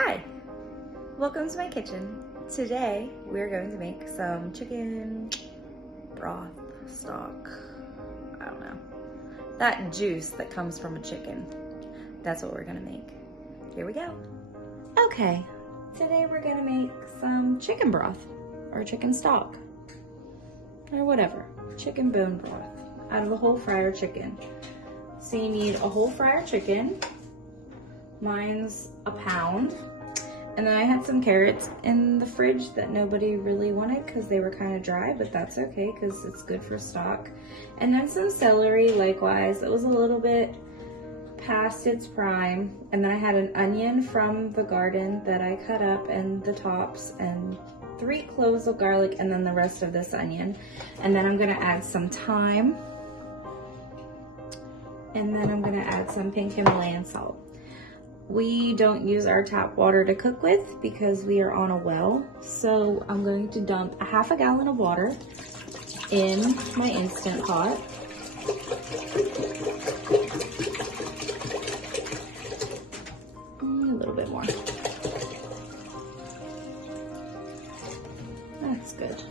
Hi, welcome to my kitchen. Today we're going to make some chicken broth stock. I don't know. That juice that comes from a chicken. That's what we're gonna make. Here we go. Okay, today we're gonna make some chicken broth or chicken stock or whatever. Chicken bone broth out of a whole fryer chicken. So you need a whole fryer chicken. Mine's a pound. And then I had some carrots in the fridge that nobody really wanted because they were kind of dry, but that's okay because it's good for stock. And then some celery, likewise. It was a little bit past its prime. And then I had an onion from the garden that I cut up and the tops, and 3 cloves of garlic, and then the rest of this onion. And then I'm gonna add some thyme. And then I'm gonna add some pink Himalayan salt. We don't use our tap water to cook with because we are on a well. So I'm going to dump a half a gallon of water in my Instant Pot. A little bit more. That's good.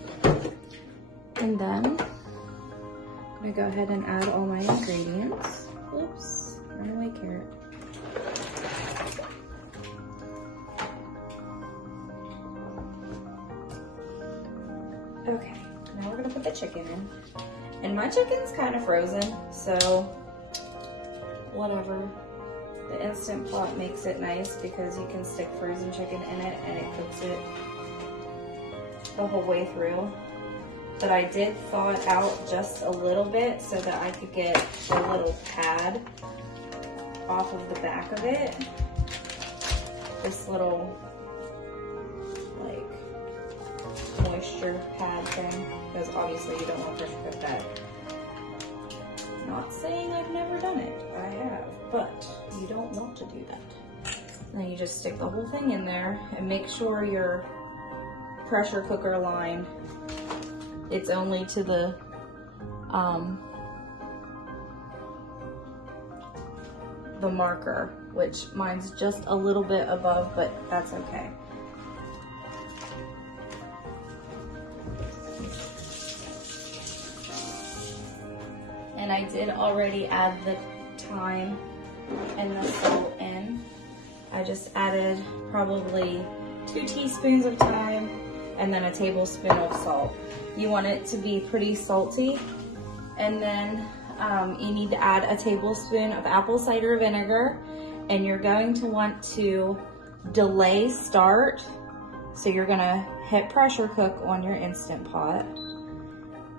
And then I'm gonna go ahead and add all my ingredients. Oops, run away, carrot. Okay, now we're gonna put the chicken in. And my chicken's kind of frozen, so whatever. The Instant Pot makes it nice because you can stick frozen chicken in it and it cooks it the whole way through. But I did thaw it out just a little bit so that I could get a little pad off of the back of it. This little moisture pad thing, because obviously you don't want to pressure cook that. Not saying I've never done it, I have, but you don't want to do that. And then you just stick the whole thing in there and make sure your pressure cooker line, it's only to the marker, which mine's just a little bit above, but that's okay. And I did already add the thyme and the salt in. I just added probably 2 teaspoons of thyme and then a tablespoon of salt. You want it to be pretty salty. And then you need to add a tablespoon of apple cider vinegar, and you're going to want to delay start. So you're gonna hit pressure cook on your Instant Pot,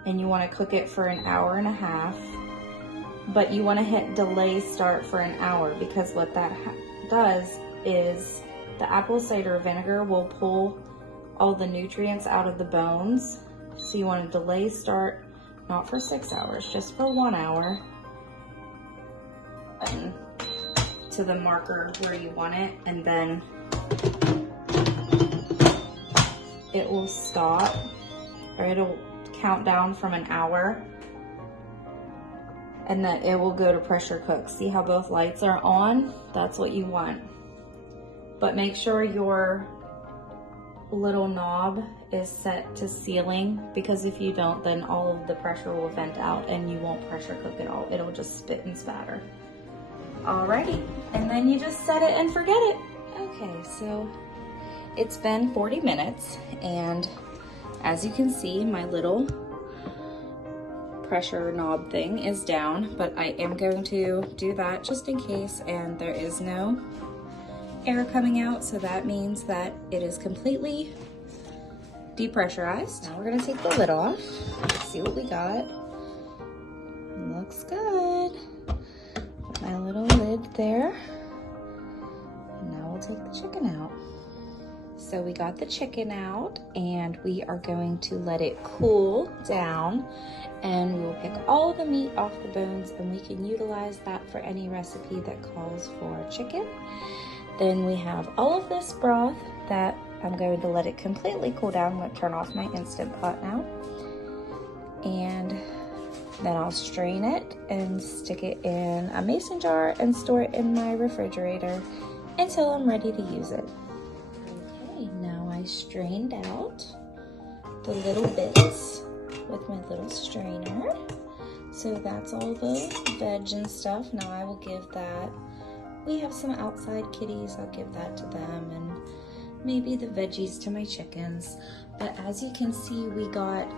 and you want to cook it for an hour and a half, but you want to hit delay start for an hour because what that does is the apple cider vinegar will pull all the nutrients out of the bones. So you want to delay start, not for 6 hours, just for 1 hour, and to the marker where you want it, and then it will stop, or it'll count down from an hour, and then it will go to pressure cook. See how both lights are on? That's what you want. But make sure your little knob is set to sealing, because if you don't, then all of the pressure will vent out and you won't pressure cook at all. It'll just spit and spatter. Alrighty, and then you just set it and forget it. Okay, so it's been 40 minutes, and as you can see, my little pressure knob thing is down, but I am going to do that just in case, and there is no air coming out, so that means that it is completely depressurized. Now we're gonna take the lid off, see what we got. Looks good. Put my little lid there, and now we'll take the chicken out. So we got the chicken out, and we are going to let it cool down, and we will pick all the meat off the bones, and we can utilize that for any recipe that calls for chicken. Then we have all of this broth that I'm going to let it completely cool down. I'm going to turn off my Instant Pot now, and then I'll strain it and stick it in a mason jar and store it in my refrigerator until I'm ready to use it. I strained out the little bits with my little strainer. So that's all the veg and stuff. Now I will give that, we have some outside kitties, I'll give that to them, and maybe the veggies to my chickens. But as you can see, we got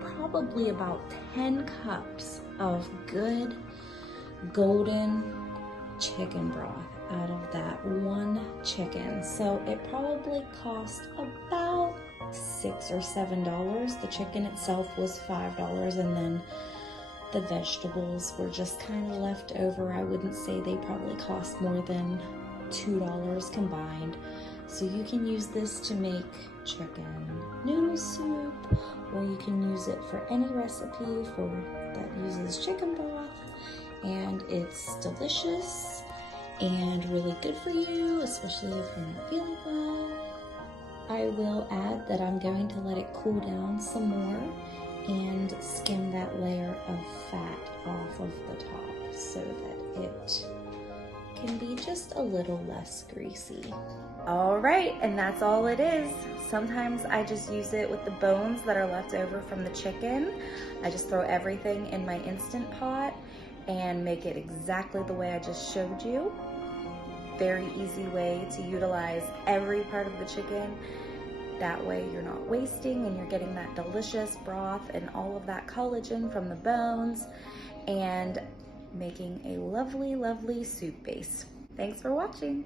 probably about 10 cups of good golden chicken broth out of that one chicken. So it probably cost about $6 or $7. The chicken itself was $5, and then the vegetables were just kind of left over. I wouldn't say they probably cost more than $2 combined. So you can use this to make chicken noodle soup, or you can use it for any recipe that uses chicken broth, and it's delicious and really good for you, especially if you're not feeling well. I will add that I'm going to let it cool down some more and skim that layer of fat off of the top so that it can be just a little less greasy. All right, and that's all it is. Sometimes I just use it with the bones that are left over from the chicken. I just throw everything in my Instant Pot and make it exactly the way I just showed you. Very easy way to utilize every part of the chicken. That way you're not wasting and you're getting that delicious broth and all of that collagen from the bones and making a lovely, lovely soup base. Thanks for watching.